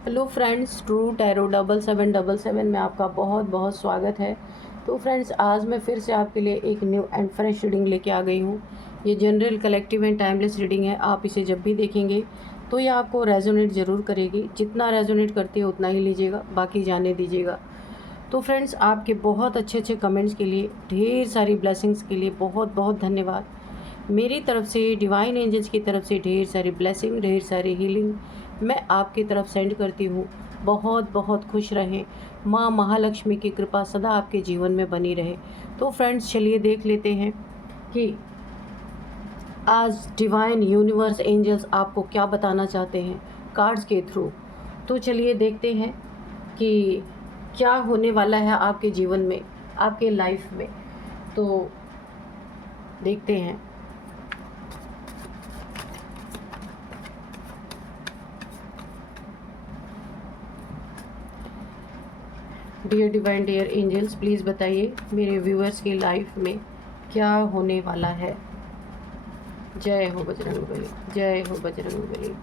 Hello friends, true tarot 7777 में आपका बहुत बहुत स्वागत है। तो फ्रेंड्स, आज मैं फिर से आपके लिए एक न्यू एंड फ्रेश रीडिंग लेके आ गई हूँ। ये general, collective and timeless reading है। आप इसे जब भी देखेंगे तो ये आपको रेजोनेट ज़रूर करेगी। जितना रेजोनेट करती है उतना ही लीजिएगा, बाकी जाने दीजिएगा। तो फ्रेंड्स, आपके बहुत अच्छे अच्छे कमेंट्स के लिए, ढेर सारी ब्लेसिंग्स के लिए बहुत बहुत धन्यवाद। मेरी तरफ से, डिवाइन एंजल्स की तरफ से ढेर सारी ब्लेसिंग, ढेर सारी हीलिंग मैं आपकी तरफ सेंड करती हूँ। बहुत बहुत खुश रहें। माँ महालक्ष्मी की कृपा सदा आपके जीवन में बनी रहे। तो फ्रेंड्स, चलिए देख लेते हैं कि आज डिवाइन यूनिवर्स एंजल्स आपको क्या बताना चाहते हैं कार्ड्स के थ्रू। तो चलिए देखते हैं कि क्या होने वाला है आपके जीवन में, आपके लाइफ में। तो देखते हैं। Dear divine, dear angels, please बताइए मेरे व्यूअर्स की लाइफ में क्या होने वाला है। जय हो बजरंगबली, जय हो बजरंगबली।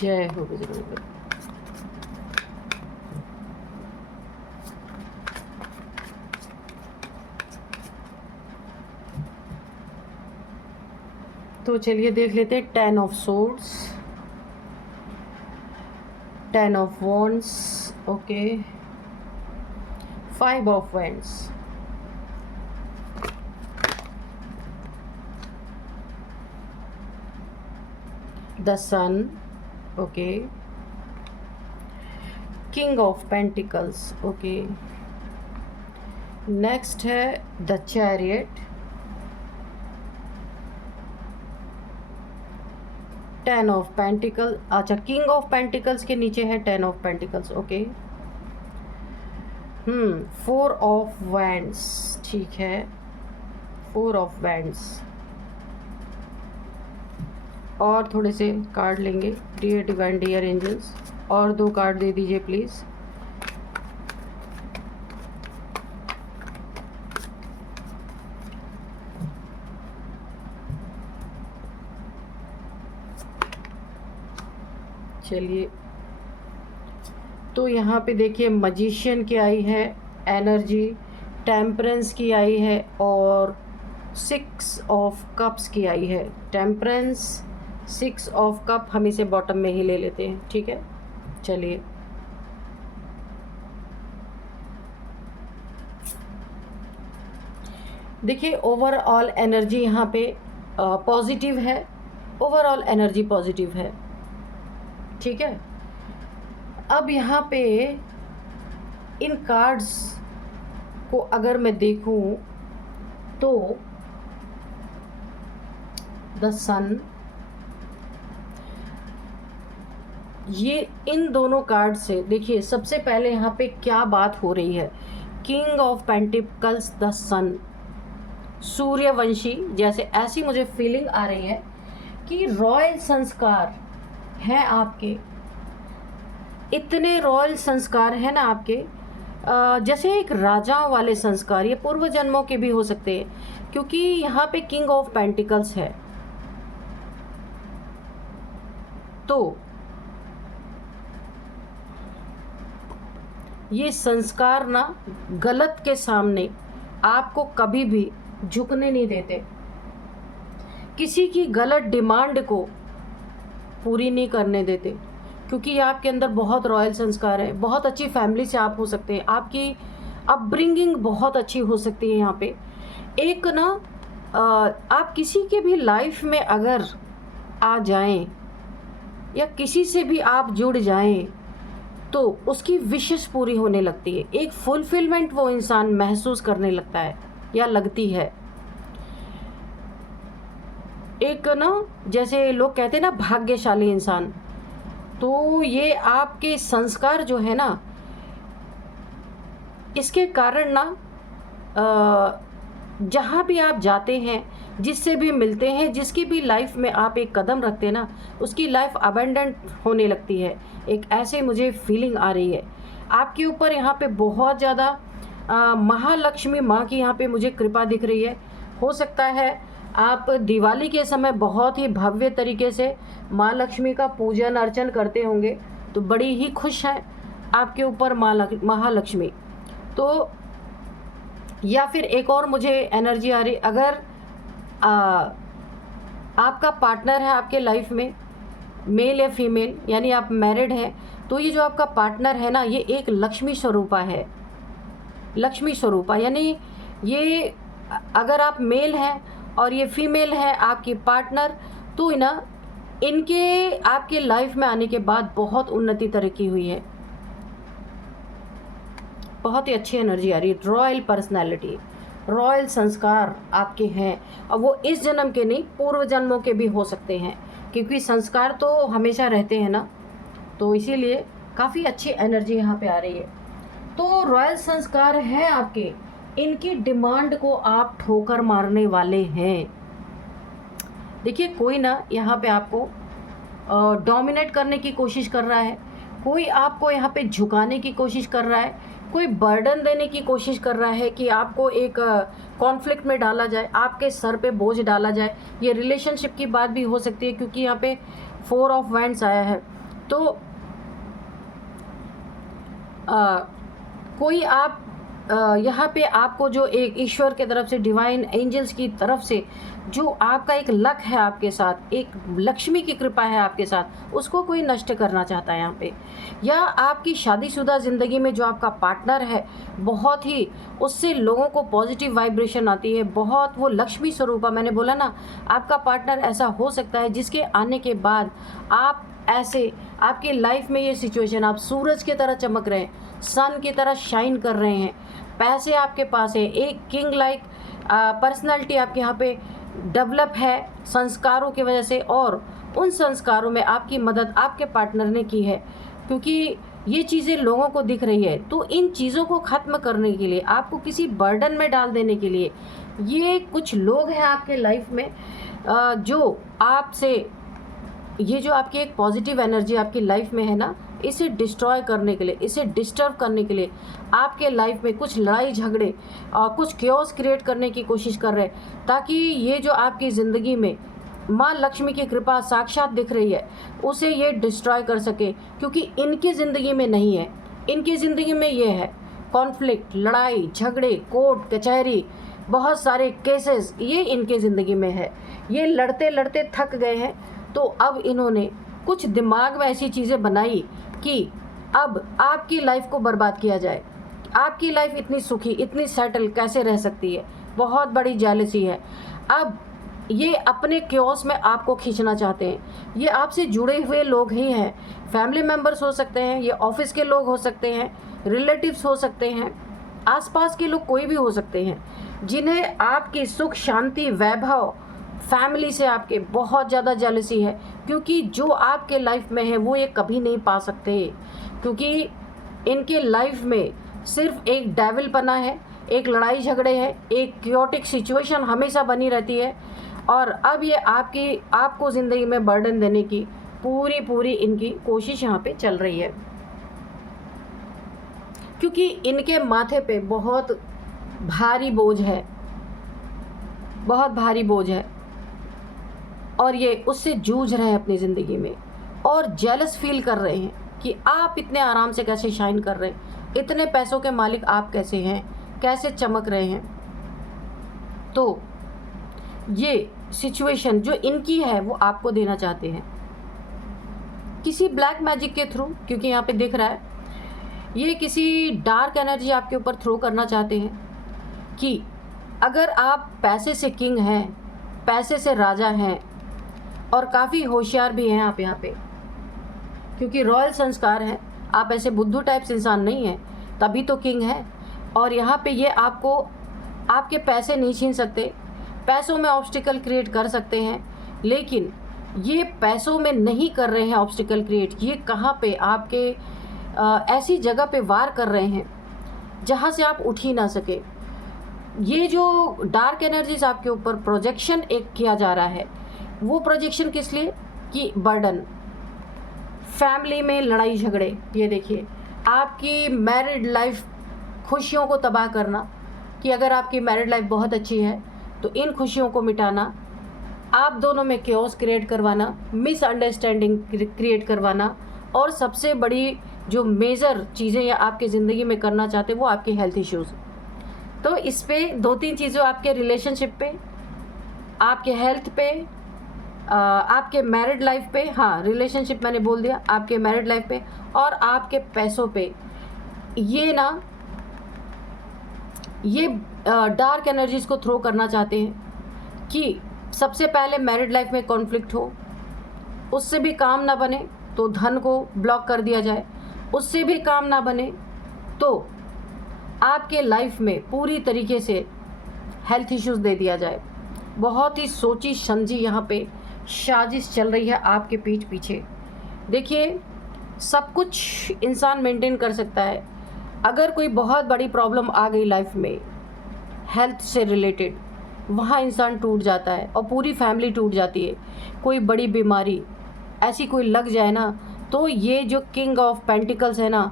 जय हो बजरंगबली। तो चलिए देख लेते हैं। 10 of swords, 10 of wands, okay, 5 of wands, the sun, okay, king of pentacles, okay. Next है द चैरियट, 10 ऑफ पेंटिकल। अच्छा, किंग ऑफ पेंटिकल्स के नीचे है 10 of pentacles, okay. 4 of wands, ठीक है, 4 ऑफ वैंड्स। और थोड़े से कार्ड लेंगे डियर डिवाइन, डियर एंजल्स। और 2 कार्ड दे दीजिए प्लीज़। चलिए, तो यहाँ पे देखिए मजिशियन की आई है एनर्जी, टेम्परेंस की आई है और 6 ऑफ कप्स की आई है। टेम्परेंस, 6 ऑफ कप, हम इसे बॉटम में ही ले लेते हैं, ठीक है। चलिए, देखिए ओवरऑल एनर्जी यहाँ पे पॉजिटिव है। ओवरऑल एनर्जी पॉजिटिव है, ठीक है। अब यहाँ पे इन कार्ड्स को अगर मैं देखूं तो द सन, ये इन दोनों कार्ड से देखिए सबसे पहले यहाँ पे क्या बात हो रही है। किंग ऑफ पेंटिकल्स, द सन, सूर्यवंशी जैसे, ऐसी मुझे फीलिंग आ रही है कि रॉयल संस्कार हैं आपके। इतने रॉयल संस्कार हैं ना आपके, जैसे एक राजाओं वाले संस्कार। ये पूर्व जन्मों के भी हो सकते हैं, क्योंकि यहाँ पे किंग ऑफ पेंटिकल्स है। तो ये संस्कार ना गलत के सामने आपको कभी भी झुकने नहीं देते। किसी की गलत डिमांड को पूरी नहीं करने देते, क्योंकि आपके अंदर बहुत रॉयल संस्कार है। बहुत अच्छी फैमिली से आप हो सकते हैं, आपकी अपब्रिंगिंग बहुत अच्छी हो सकती है। यहाँ पे एक ना आप किसी के भी लाइफ में अगर आ जाएं या किसी से भी आप जुड़ जाएं तो उसकी विशेष पूरी होने लगती है। एक फुलफिलमेंट वो इंसान महसूस करने लगता है या लगती है। एक ना, जैसे लोग कहते हैं ना, भाग्यशाली इंसान। तो ये आपके संस्कार जो है ना, इसके कारण ना जहाँ भी आप जाते हैं, जिससे भी मिलते हैं, जिसकी भी लाइफ में आप एक कदम रखते हैं ना, उसकी लाइफ अबेंडेंट होने लगती है। एक ऐसे मुझे फीलिंग आ रही है आपके ऊपर। यहाँ पे बहुत ज़्यादा महालक्ष्मी माँ की यहाँ पे मुझे कृपा दिख रही है। हो सकता है आप दिवाली के समय बहुत ही भव्य तरीके से माँ लक्ष्मी का पूजन अर्चन करते होंगे, तो बड़ी ही खुश है आपके ऊपर महालक्ष्मी। तो या फिर एक और मुझे एनर्जी आ रही, अगर आपका पार्टनर है आपके लाइफ में, मेल या फीमेल, यानी आप मैरिड हैं, तो ये जो आपका पार्टनर है ना, ये एक लक्ष्मी स्वरूपा है। लक्ष्मी स्वरूपा यानी ये, अगर आप मेल हैं और ये फीमेल है आपकी पार्टनर, तो ना इनके आपके लाइफ में आने के बाद बहुत उन्नति तरक्की हुई है। बहुत ही अच्छी एनर्जी आ रही है। रॉयल पर्सनैलिटी, रॉयल संस्कार आपके हैं, और वो इस जन्म के नहीं, पूर्व जन्मों के भी हो सकते हैं, क्योंकि संस्कार तो हमेशा रहते हैं ना, तो इसीलिए काफ़ी अच्छी एनर्जी यहाँ पे आ रही है। तो रॉयल संस्कार है आपके, इनकी डिमांड को आप ठोकर मारने वाले हैं। देखिए, कोई ना यहाँ पे आपको डोमिनेट करने की कोशिश कर रहा है, कोई आपको यहाँ पे झुकाने की कोशिश कर रहा है, कोई बर्डन देने की कोशिश कर रहा है कि आपको एक कॉन्फ्लिक्ट में डाला जाए, आपके सर पे बोझ डाला जाए। ये रिलेशनशिप की बात भी हो सकती है, क्योंकि यहाँ पे 4 ऑफ वैंड्स आया है। तो कोई आप यहाँ पे आपको जो एक ईश्वर के तरफ से, डिवाइन एंजल्स की तरफ से जो आपका एक लक है आपके साथ, एक लक्ष्मी की कृपा है आपके साथ, उसको कोई नष्ट करना चाहता है यहाँ पे। या आपकी शादीशुदा ज़िंदगी में जो आपका पार्टनर है, बहुत ही उससे लोगों को पॉजिटिव वाइब्रेशन आती है, बहुत वो लक्ष्मी स्वरूपा, मैंने बोला ना, आपका पार्टनर ऐसा हो सकता है जिसके आने के बाद आप ऐसे, आपकी लाइफ में ये सिचुएशन, आप सूरज की तरह चमक रहे हैं, सन की तरह शाइन कर रहे हैं, पैसे आपके पास है, एक किंग लाइक पर्सनालिटी आपके यहाँ पे डेवलप है संस्कारों की वजह से, और उन संस्कारों में आपकी मदद आपके पार्टनर ने की है, क्योंकि ये चीज़ें लोगों को दिख रही है। तो इन चीज़ों को ख़त्म करने के लिए, आपको किसी बर्डन में डाल देने के लिए, ये कुछ लोग हैं आपके लाइफ में जो आपसे, ये जो आपकी एक पॉजिटिव एनर्जी आपकी लाइफ में है ना, इसे डिस्ट्रॉय करने के लिए, इसे डिस्टर्ब करने के लिए आपके लाइफ में कुछ लड़ाई झगड़े और कुछ क्योस क्रिएट करने की कोशिश कर रहे हैं, ताकि ये जो आपकी ज़िंदगी में माँ लक्ष्मी की कृपा साक्षात दिख रही है, उसे ये डिस्ट्रॉय कर सके। क्योंकि इनकी ज़िंदगी में नहीं है, इनकी ज़िंदगी में ये है कॉन्फ्लिक्ट, लड़ाई झगड़े, कोर्ट कचहरी, बहुत सारे केसेस, ये इनके ज़िंदगी में है। ये लड़ते लड़ते थक गए हैं, तो अब इन्होंने कुछ दिमाग में ऐसी चीज़ें बनाई कि अब आपकी लाइफ को बर्बाद किया जाए। आपकी लाइफ इतनी सुखी, इतनी सेटल कैसे रह सकती है? बहुत बड़ी जेलसी है। अब ये अपने क्योस में आपको खींचना चाहते हैं। ये आपसे जुड़े हुए लोग ही हैं, फैमिली मेम्बर्स हो सकते हैं, ये ऑफिस के लोग हो सकते हैं, रिलेटिव्स हो सकते हैं, आसपास के लोग कोई भी हो सकते हैं, जिन्हें आपकी सुख शांति वैभव फैमिली से आपके बहुत ज़्यादा जेलसी है। क्योंकि जो आपके लाइफ में है वो ये कभी नहीं पा सकते, क्योंकि इनके लाइफ में सिर्फ एक डेविल पना है, एक लड़ाई झगड़े है, एक क्योटिक सिचुएशन हमेशा बनी रहती है। और अब ये आपको ज़िंदगी में बर्डन देने की पूरी इनकी कोशिश यहाँ पे चल रही है, क्योंकि इनके माथे पे बहुत भारी बोझ है, बहुत भारी बोझ है, और ये उससे जूझ रहे हैं अपनी ज़िंदगी में, और जेलस फील कर रहे हैं कि आप इतने आराम से कैसे शाइन कर रहे हैं, इतने पैसों के मालिक आप कैसे हैं, कैसे चमक रहे हैं। तो ये सिचुएशन जो इनकी है वो आपको देना चाहते हैं किसी ब्लैक मैजिक के थ्रू, क्योंकि यहाँ पे दिख रहा है ये किसी डार्क एनर्जी आपके ऊपर थ्रो करना चाहते हैं कि अगर आप पैसे से किंग हैं, पैसे से राजा हैं, और काफ़ी होशियार भी हैं आप यहाँ पे, क्योंकि रॉयल संस्कार हैं, आप ऐसे बुद्धू टाइप्स इंसान नहीं हैं, तभी तो किंग है। और यहाँ पे ये आपको आपके पैसे नहीं छीन सकते, पैसों में ऑब्स्टिकल क्रिएट कर सकते हैं, लेकिन ये पैसों में नहीं कर रहे हैं ऑब्स्टिकल क्रिएट। ये कहाँ पे आपके ऐसी जगह पे वार कर रहे हैं जहाँ से आप उठ ही ना सके। ये जो डार्क एनर्जीज आपके ऊपर प्रोजेक्शन एक किया जा रहा है, वो प्रोजेक्शन किस लिए कि बर्डन, फैमिली में लड़ाई झगड़े। ये देखिए आपकी मैरिड लाइफ खुशियों को तबाह करना, कि अगर आपकी मैरिड लाइफ बहुत अच्छी है तो इन खुशियों को मिटाना, आप दोनों में केओस क्रिएट करवाना, मिसअंडरस्टैंडिंग क्रिएट करवाना, और सबसे बड़ी जो मेजर चीज़ें या आपकी ज़िंदगी में करना चाहते वो आपके हेल्थ इश्यूज़। तो इस पे 2-3 चीज़ें, आपके रिलेशनशिप पे, आपके हेल्थ पे, आपके मैरिड लाइफ पे, हाँ रिलेशनशिप मैंने बोल दिया, आपके मैरिड लाइफ पे और आपके पैसों पे, ये ना ये डार्क एनर्जीज़ को थ्रो करना चाहते हैं कि सबसे पहले मैरिड लाइफ में कॉन्फ्लिक्ट हो, उससे भी काम ना बने तो धन को ब्लॉक कर दिया जाए, उससे भी काम ना बने तो आपके लाइफ में पूरी तरीके से हेल्थ इश्यूज़ दे दिया जाए। बहुत ही सोची समझी यहाँ पे साजिश चल रही है आपके पीठ पीछे। देखिए, सब कुछ इंसान मेंटेन कर सकता है, अगर कोई बहुत बड़ी प्रॉब्लम आ गई लाइफ में हेल्थ से रिलेटेड, वहाँ इंसान टूट जाता है और पूरी फैमिली टूट जाती है। कोई बड़ी बीमारी ऐसी कोई लग जाए ना, तो ये जो किंग ऑफ पेंटिकल्स है ना,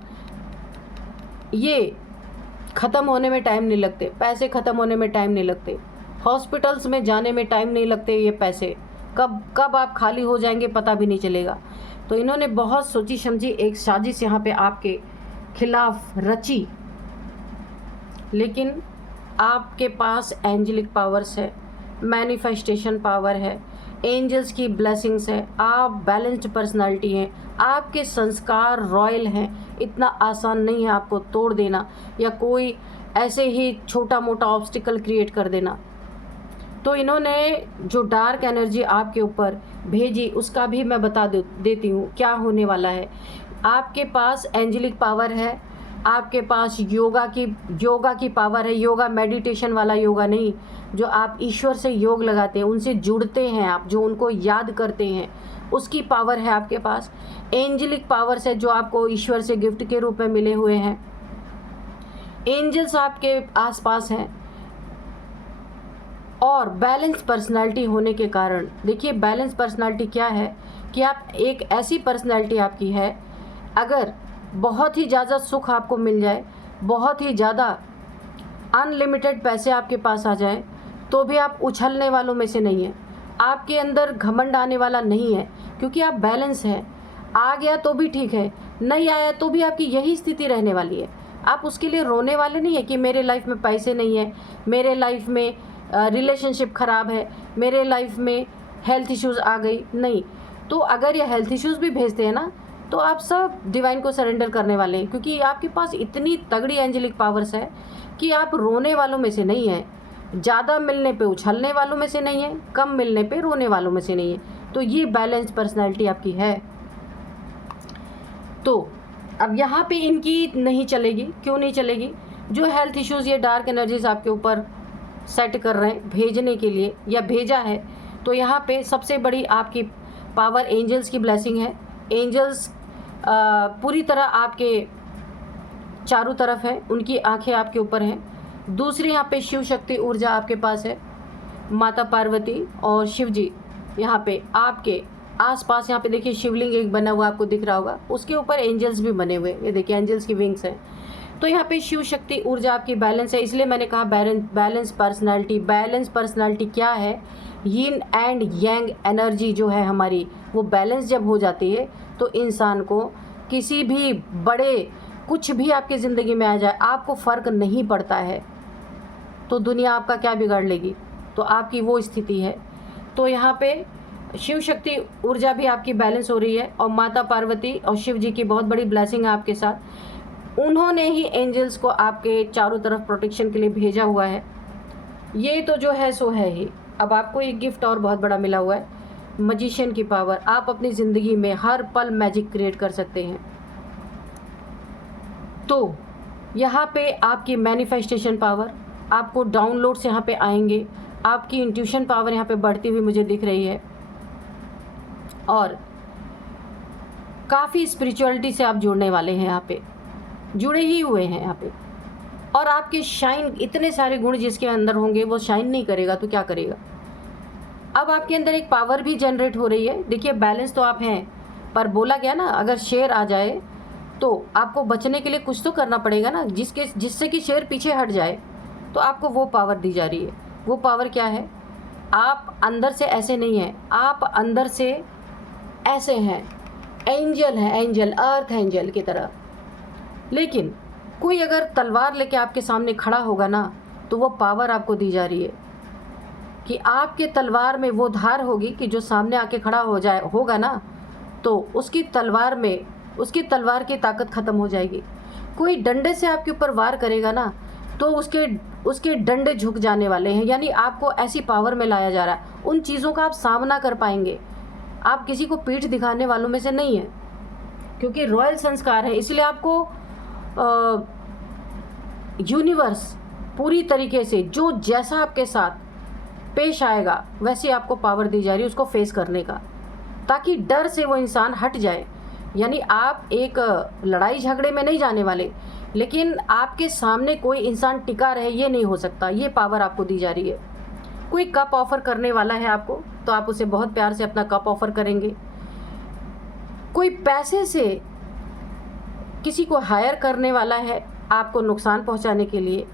ये ख़त्म होने में टाइम नहीं लगते, पैसे ख़त्म होने में टाइम नहीं लगते, हॉस्पिटल्स में जाने में टाइम नहीं लगते, ये पैसे कब आप खाली हो जाएंगे पता भी नहीं चलेगा। तो इन्होंने बहुत सोची समझी एक साजिश यहाँ पे आपके खिलाफ रची, लेकिन आपके पास एंजेलिक पावर्स है, मैनिफेस्टेशन पावर है, एंजल्स की ब्लेसिंग्स है, आप बैलेंस्ड पर्सनालिटी हैं, आपके संस्कार रॉयल हैं, इतना आसान नहीं है आपको तोड़ देना या कोई ऐसे ही छोटा मोटा ऑब्स्टिकल क्रिएट कर देना। तो इन्होंने जो डार्क एनर्जी आपके ऊपर भेजी उसका भी मैं बता देती हूँ क्या होने वाला है। आपके पास एंजेलिक पावर है, आपके पास योगा की पावर है, योगा मेडिटेशन वाला योगा नहीं, जो आप ईश्वर से योग लगाते हैं, उनसे जुड़ते हैं आप, जो उनको याद करते हैं, उसकी पावर है आपके पास। एंजेलिक पावर्स है जो आपको ईश्वर से गिफ्ट के रूप में मिले हुए हैं। एंजल्स आपके आसपास हैं और बैलेंस पर्सनालिटी होने के कारण, देखिए बैलेंस पर्सनालिटी क्या है कि आप एक ऐसी पर्सनालिटी आपकी है, अगर बहुत ही ज़्यादा सुख आपको मिल जाए, बहुत ही ज़्यादा अनलिमिटेड पैसे आपके पास आ जाए, तो भी आप उछलने वालों में से नहीं हैं, आपके अंदर घमंड आने वाला नहीं है, क्योंकि आप बैलेंस हैं। आ गया तो भी ठीक है, नहीं आया तो भी आपकी यही स्थिति रहने वाली है। आप उसके लिए रोने वाले नहीं है कि मेरे लाइफ में पैसे नहीं है, मेरे लाइफ में रिलेशनशिप ख़राब है, मेरे लाइफ में हेल्थ इश्यूज़ आ गई, नहीं। तो अगर ये हेल्थ इश्यूज़ भी भेजते हैं ना, तो आप सब डिवाइन को सरेंडर करने वाले हैं, क्योंकि आपके पास इतनी तगड़ी एंजेलिक पावर्स है कि आप रोने वालों में से नहीं हैं, ज़्यादा मिलने पे उछलने वालों में से नहीं है, कम मिलने पे रोने वालों में से नहीं है। तो ये बैलेंस पर्सनालिटी आपकी है। तो अब यहाँ पे इनकी नहीं चलेगी, क्यों नहीं चलेगी? जो हेल्थ इश्यूज़ ये डार्क एनर्जीज आपके ऊपर सेट कर रहे हैं भेजने के लिए या भेजा है, तो यहाँ पे सबसे बड़ी आपकी पावर एंजल्स की ब्लेसिंग है। एंजल्स पूरी तरह आपके चारों तरफ है, उनकी आंखें आपके ऊपर हैं। दूसरी यहाँ पे शिव शक्ति ऊर्जा आपके पास है, माता पार्वती और शिव जी यहाँ पे आपके आसपास। यहाँ पे देखिए शिवलिंग एक बना हुआ आपको दिख रहा होगा, उसके ऊपर एंजल्स भी बने हुए, ये देखिए एंजल्स की विंग्स हैं। तो यहाँ पे शिव शक्ति ऊर्जा आपकी बैलेंस है, इसलिए मैंने कहा बैलेंस पर्सनालिटी। बैलेंस पर्सनालिटी क्या है? यिन एंड यांग एनर्जी जो है हमारी, वो बैलेंस जब हो जाती है तो इंसान को किसी भी बड़े कुछ भी आपकी ज़िंदगी में आ जाए, आपको फ़र्क नहीं पड़ता है। तो दुनिया आपका क्या बिगाड़ लेगी, तो आपकी वो स्थिति है। तो यहाँ पे शिव शक्ति ऊर्जा भी आपकी बैलेंस हो रही है और माता पार्वती और शिव जी की बहुत बड़ी ब्लेसिंग है आपके साथ। उन्होंने ही एंजल्स को आपके चारों तरफ प्रोटेक्शन के लिए भेजा हुआ है। ये तो जो है सो है ही। अब आपको एक गिफ्ट और बहुत बड़ा मिला हुआ है, मजिशियन की पावर। आप अपनी ज़िंदगी में हर पल मैजिक क्रिएट कर सकते हैं। तो यहाँ पे आपकी मैनिफेस्टेशन पावर, आपको डाउनलोड्स यहाँ पे आएंगे, आपकी इंट्यूशन पावर यहाँ पे बढ़ती हुई मुझे दिख रही है और काफ़ी स्पिरिचुअलिटी से आप जुड़ने वाले हैं, यहाँ पे जुड़े ही हुए हैं यहाँ पे। और आपके शाइन, इतने सारे गुण जिसके अंदर होंगे वो शाइन नहीं करेगा तो क्या करेगा? अब आपके अंदर एक पावर भी जनरेट हो रही है। देखिए बैलेंस तो आप हैं, पर बोला गया ना, अगर शेर आ जाए तो आपको बचने के लिए कुछ तो करना पड़ेगा ना, जिससे कि शेयर पीछे हट जाए। तो आपको वो पावर दी जा रही है। वो पावर क्या है? आप अंदर से ऐसे नहीं हैं, आप अंदर से ऐसे हैं, एंजल हैं, एंजल, अर्थ एंजल की तरह। लेकिन कोई अगर तलवार लेके आपके सामने खड़ा होगा ना, तो वो पावर आपको दी जा रही है कि आपके तलवार में वो धार होगी कि जो सामने आके खड़ा होगा ना, तो उसकी तलवार की ताकत ख़त्म हो जाएगी। कोई डंडे से आपके ऊपर वार करेगा ना, तो उसके डंडे झुक जाने वाले हैं। यानी आपको ऐसी पावर में लाया जा रहा है, उन चीज़ों का आप सामना कर पाएंगे। आप किसी को पीठ दिखाने वालों में से नहीं हैं, क्योंकि रॉयल संस्कार है। इसलिए आपको यूनिवर्स पूरी तरीके से जो जैसा आपके साथ पेश आएगा वैसे आपको पावर दी जा रही है उसको फेस करने का, ताकि डर से वो इंसान हट जाए। यानी आप एक लड़ाई झगड़े में नहीं जाने वाले, लेकिन आपके सामने कोई इंसान टिका रहे ये नहीं हो सकता। ये पावर आपको दी जा रही है। कोई कप ऑफर करने वाला है आपको, तो आप उसे बहुत प्यार से अपना कप ऑफर करेंगे। कोई पैसे से किसी को हायर करने वाला है आपको नुकसान पहुंचाने के लिए,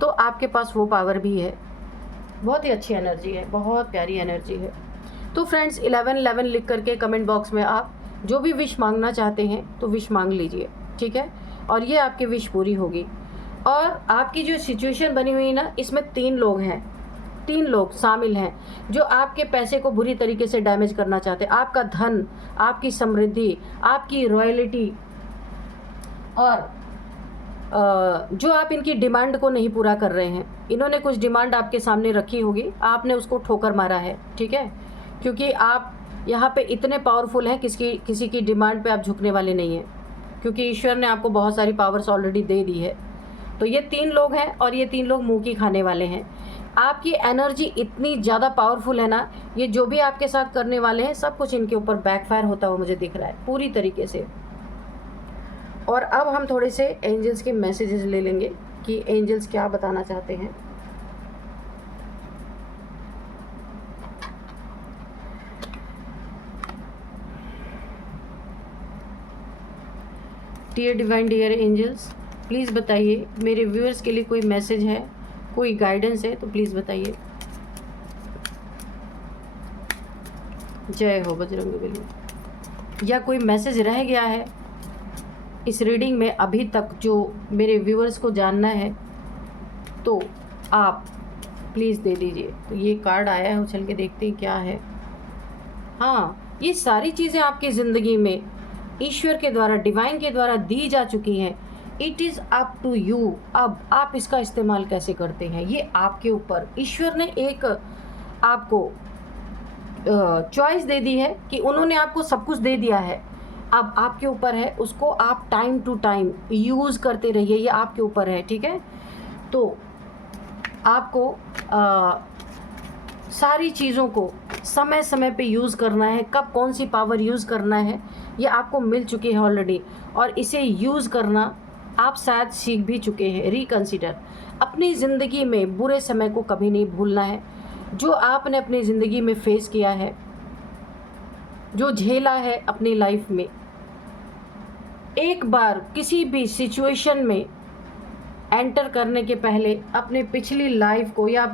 तो आपके पास वो पावर भी है। बहुत ही अच्छी एनर्जी है, बहुत प्यारी एनर्जी है। तो फ्रेंड्स 1111 लिख करके कमेंट बॉक्स में आप जो भी विश मांगना चाहते हैं तो विश मांग लीजिए, ठीक है। और ये आपकी विश पूरी होगी। और आपकी जो सिचुएशन बनी हुई है ना, इसमें 3 लोग हैं, 3 लोग शामिल हैं जो आपके पैसे को बुरी तरीके से डैमेज करना चाहते हैं। आपका धन, आपकी समृद्धि, आपकी रॉयल्टी, और जो आप इनकी डिमांड को नहीं पूरा कर रहे हैं। इन्होंने कुछ डिमांड आपके सामने रखी होगी, आपने उसको ठोकर मारा है, ठीक है। क्योंकि आप यहाँ पे इतने पावरफुल हैं, किसी की डिमांड पे आप झुकने वाले नहीं हैं, क्योंकि ईश्वर ने आपको बहुत सारी पावर्स ऑलरेडी दे दी है। तो ये 3 लोग हैं और ये 3 लोग मुँह की खाने वाले हैं। आपकी एनर्जी इतनी ज़्यादा पावरफुल है ना, ये जो भी आपके साथ करने वाले हैं सब कुछ इनके ऊपर बैकफायर होता हुआ मुझे दिख रहा है पूरी तरीके से। और अब हम थोड़े से एंजल्स के मैसेजेस ले लेंगे कि एंजल्स क्या बताना चाहते हैं। Dear divine, dear angels, please बताइए मेरे व्यूअर्स के लिए कोई मैसेज है, कोई गाइडेंस है तो प्लीज़ बताइए। जय हो बजरंगबली। या कोई मैसेज रह गया है इस रीडिंग में अभी तक जो मेरे व्यूअर्स को जानना है, तो आप प्लीज़ दे दीजिए। तो ये कार्ड आया है, उछल के देखते हैं क्या है। हाँ, ये सारी चीज़ें आपकी ज़िंदगी में ईश्वर के द्वारा, डिवाइन के द्वारा दी जा चुकी हैं। It is up to you. अब आप इसका इस्तेमाल कैसे करते हैं ये आपके ऊपर। ईश्वर ने एक आपको चॉइस दे दी है कि उन्होंने आपको सब कुछ दे दिया है, अब आपके ऊपर है उसको आप टाइम टू टाइम यूज़ करते रहिए। ये आपके ऊपर है, ठीक है। तो आपको सारी चीज़ों को समय समय पे यूज़ करना है। कब कौन सी पावर यूज़ करना है ये आपको मिल चुकी है ऑलरेडी, और इसे यूज़ करना आप शायद सीख भी चुके हैं। रिकंसिडर। अपनी ज़िंदगी में बुरे समय को कभी नहीं भूलना है। जो आपने अपनी ज़िंदगी में फेस किया है, जो झेला है अपनी लाइफ में, एक बार किसी भी सिचुएशन में एंटर करने के पहले अपने पिछली लाइफ को या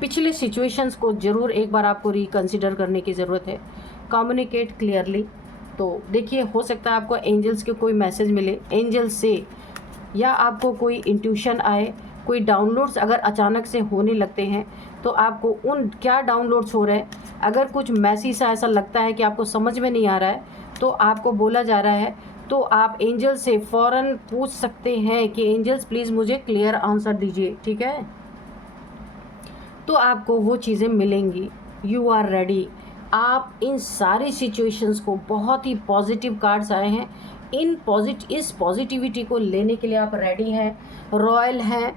पिछले सिचुएशंस को ज़रूर एक बार आपको रिकंसिडर करने की ज़रूरत है। Communicate clearly. तो देखिए, हो सकता है आपको एंजल्स के कोई मैसेज मिले एंजल्स से, या आपको कोई इंट्यूशन आए, कोई डाउनलोड्स अगर अचानक से होने लगते हैं तो आपको उन क्या डाउनलोड्स हो रहे हैं, अगर कुछ मैसेज सा ऐसा लगता है कि आपको समझ में नहीं आ रहा है तो आपको बोला जा रहा है, तो आप एंजल से फ़ौरन पूछ सकते हैं कि एंजल्स प्लीज़ मुझे क्लियर आंसर दीजिए, ठीक है। तो आपको वो चीज़ें मिलेंगी। You are ready. आप इन सारी सिचुएशंस को, बहुत ही पॉजिटिव कार्ड्स आए हैं, इस पॉजिटिविटी को लेने के लिए आप रेडी हैं, रॉयल हैं,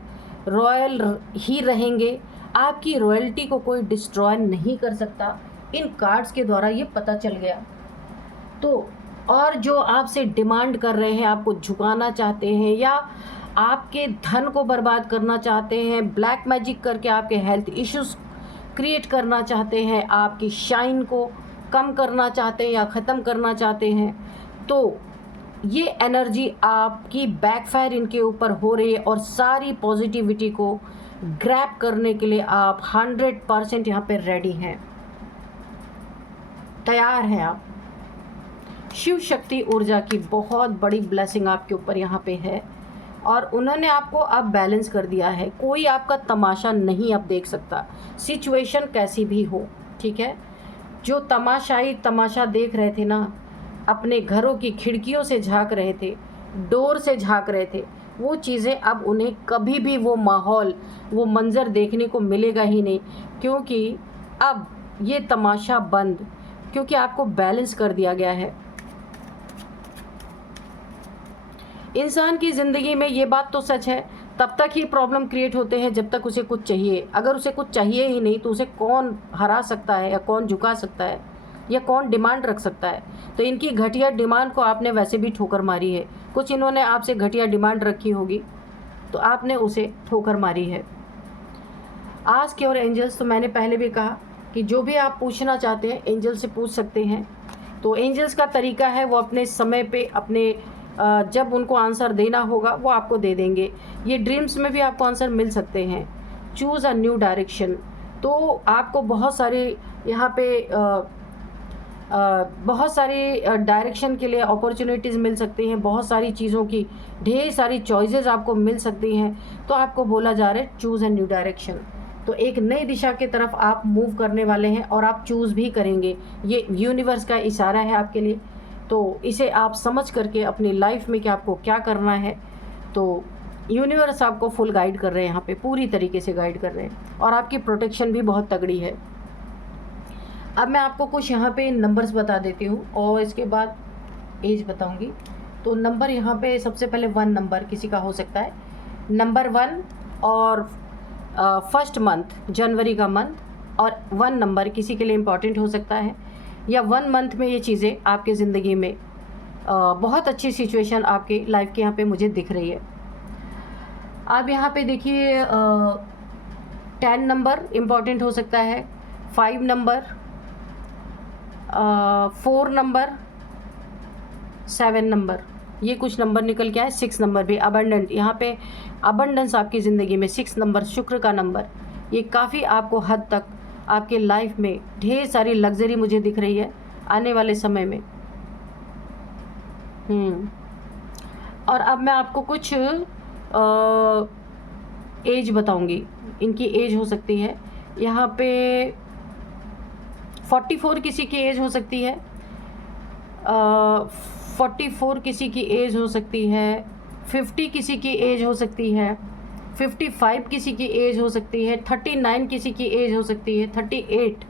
रॉयल ही रहेंगे। आपकी रॉयल्टी को कोई डिस्ट्रॉय नहीं कर सकता। इन कार्ड्स के द्वारा ये पता चल गया। तो और जो आपसे डिमांड कर रहे हैं, आपको झुकाना चाहते हैं या आपके धन को बर्बाद करना चाहते हैं, ब्लैक मैजिक करके आपके हेल्थ इश्यूज क्रिएट करना चाहते हैं, आपकी शाइन को कम करना चाहते हैं या ख़त्म करना चाहते हैं, तो ये एनर्जी आपकी बैकफायर इनके ऊपर हो रही है और सारी पॉजिटिविटी को ग्रैब करने के लिए आप 100% यहाँ पे रेडी हैं, तैयार हैं आप। शिव शक्ति ऊर्जा की बहुत बड़ी ब्लेसिंग आपके ऊपर यहाँ पे है और उन्होंने आपको अब बैलेंस कर दिया है। कोई आपका तमाशा नहीं अब देख सकता, सिचुएशन कैसी भी हो, ठीक है। जो तमाशा देख रहे थे ना, अपने घरों की खिड़कियों से झांक रहे थे, डोर से झांक रहे थे, वो चीज़ें अब उन्हें कभी भी वो माहौल, वो मंज़र देखने को मिलेगा ही नहीं, क्योंकि अब ये तमाशा बंद, क्योंकि आपको बैलेंस कर दिया गया है। इंसान की ज़िंदगी में ये बात तो सच है, तब तक ही प्रॉब्लम क्रिएट होते हैं जब तक उसे कुछ चाहिए। अगर उसे कुछ चाहिए ही नहीं तो उसे कौन हरा सकता है या कौन झुका सकता है या कौन डिमांड रख सकता है। तो इनकी घटिया डिमांड को आपने वैसे भी ठोकर मारी है। कुछ इन्होंने आपसे घटिया डिमांड रखी होगी तो आपने उसे ठोकर मारी है। आस्क योर एंजल्स, तो मैंने पहले भी कहा कि जो भी आप पूछना चाहते हैं एंजल से पूछ सकते हैं। तो एंजल्स का तरीका है वो अपने समय पे, अपने जब उनको आंसर देना होगा वो आपको दे देंगे। ये ड्रीम्स में भी आपको आंसर मिल सकते हैं। चूज़ अ न्यू डायरेक्शन, तो आपको बहुत सारे यहाँ पे बहुत सारी डायरेक्शन के लिए अपॉर्चुनिटीज़ मिल सकती हैं, बहुत सारी चीज़ों की ढेर सारी चॉइसेस आपको मिल सकती हैं। तो आपको बोला जा रहा है चूज़ अ न्यू डायरेक्शन, तो एक नई दिशा की तरफ आप मूव करने वाले हैं और आप चूज़ भी करेंगे। ये यूनिवर्स का इशारा है आपके लिए, तो इसे आप समझ करके अपनी लाइफ में कि आपको क्या करना है, तो यूनिवर्स आपको फुल गाइड कर रहे हैं, यहाँ पे पूरी तरीके से गाइड कर रहे हैं और आपकी प्रोटेक्शन भी बहुत तगड़ी है। अब मैं आपको कुछ यहाँ पे नंबर्स बता देती हूँ और इसके बाद एज बताऊँगी। तो नंबर यहाँ पे सबसे पहले 1 नंबर किसी का हो सकता है, नंबर 1 और फर्स्ट मंथ, जनवरी का मंथ, और 1 नंबर किसी के लिए इम्पॉर्टेंट हो सकता है, या 1 मंथ में ये चीज़ें आपके ज़िंदगी में बहुत अच्छी सिचुएशन आपकी लाइफ के यहाँ पे मुझे दिख रही है। आप यहाँ पे देखिए 10 नंबर इम्पॉर्टेंट हो सकता है, 5 नंबर, 4 नंबर, 7 नंबर, ये कुछ नंबर निकल के आए। 6 नंबर भी अबंडेंट, यहाँ पे अबंडेंस आपकी ज़िंदगी में 6 नंबर, शुक्र का नंबर, ये काफ़ी आपको हद तक आपके लाइफ में ढेर सारी लग्जरी मुझे दिख रही है आने वाले समय में। और अब मैं आपको कुछ एज बताऊंगी, इनकी एज हो सकती है यहाँ पे 44 किसी की एज हो सकती है, 44 किसी की एज हो सकती है, 50 किसी की एज हो सकती है, 55 किसी की एज हो सकती है, 39 किसी की एज हो सकती है, 38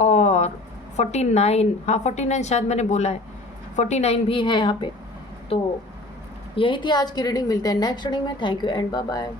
और 49, हाँ 49 शायद मैंने बोला है, 49 भी है यहाँ पे। तो यही थी आज की रीडिंग, मिलते हैं नेक्स्ट रीडिंग में। Thank you and bye bye.